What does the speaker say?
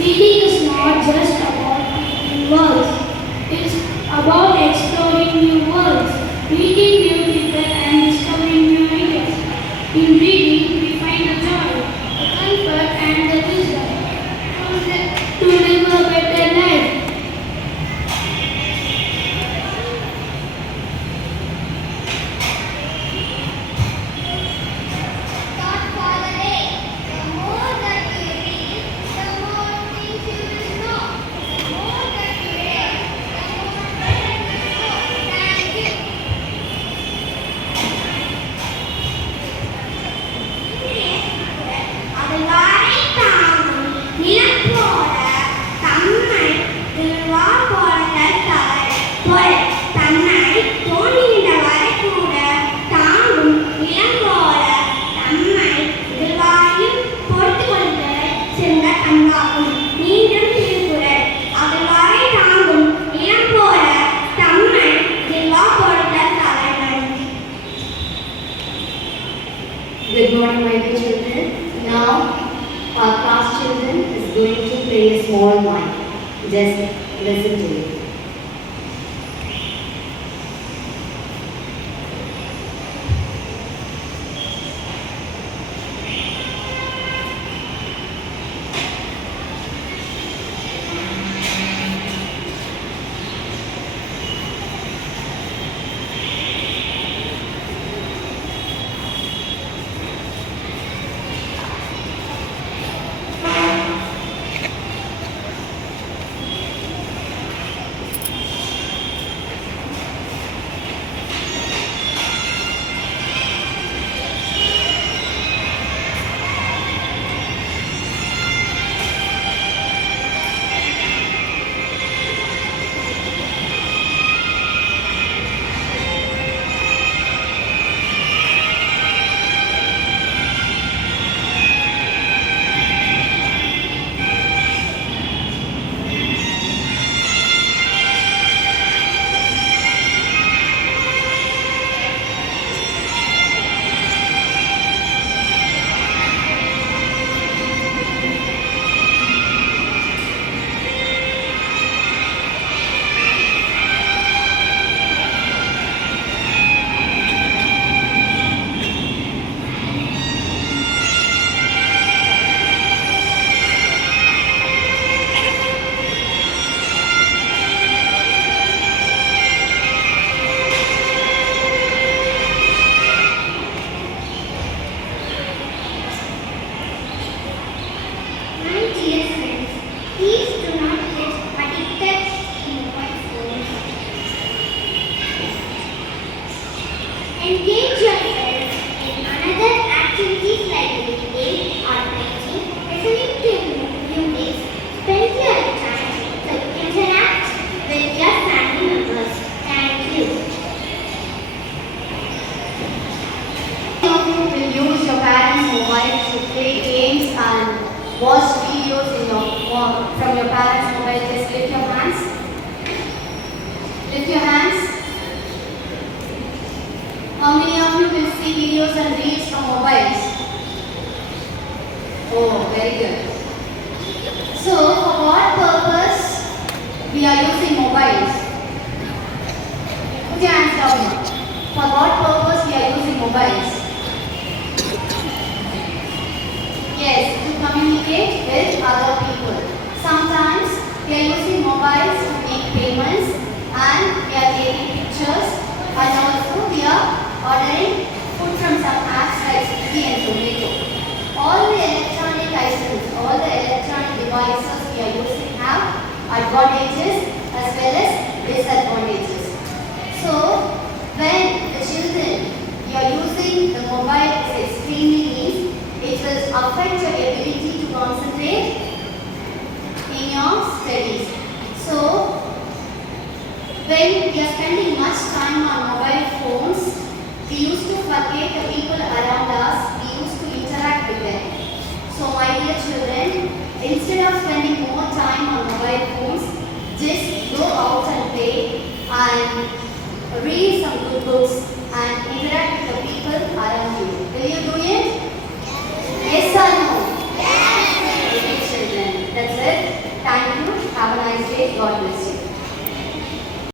Reading is not just about reading words. It's about exploring new worlds, meeting new people and discovering new ideas. In reading, we find the joy, the comfort and the wisdom to live a better life. Thought for the day. The more that you read, the more things you will know. The more that you read, the more better you know. Thank you. அதுவாரை தாங்கும் நிலப்போல தம்மை திருவா போல தலை போல் தன்னை தோன்றின வரை கூட தாங்கும் நிலம்போல தம்மை திருவாயும் பொறுத்து கொண்டு சென்ற அன்பாகும் மீண்டும் திருக்குறள் அதுவாரை தாங்கும் நிலம்போல தம்மை திருவா போல தலைவன். Good morning, my dear children. Now, our class children is going to play a small one. Just listen to it. My dear friends, please do not get addicted to mobile phones. Engage yourself in another activities like reading or writing, listening to music. Spend your time to interact with your family members. Thank you. Some of you will use your parents' mobile to play games and watch videos from your parents' mobile. Just lift your hands. Lift your hands. How many of you will see videos and reels from mobiles? Oh, very good. So, for what purpose we are using mobiles? Put your hands down now. For what purpose we are using mobiles? Yes, to communicate with other people. Sometimes we are using mobiles to make payments and we are taking pictures and also we are ordering food from some apps like Swiggy and Zomato. All the electronic items, all the electronic devices we are using have advantages as well as disadvantages. So, when the children you are using the mobile is extremely easy, it will affect your ability to concentrate in your studies. So, when we are spending much time on mobile phones, we used to forget the people around us, we used to interact with them. So, my dear children, instead of spending more time on mobile phones, just go out and play and read some good books and interact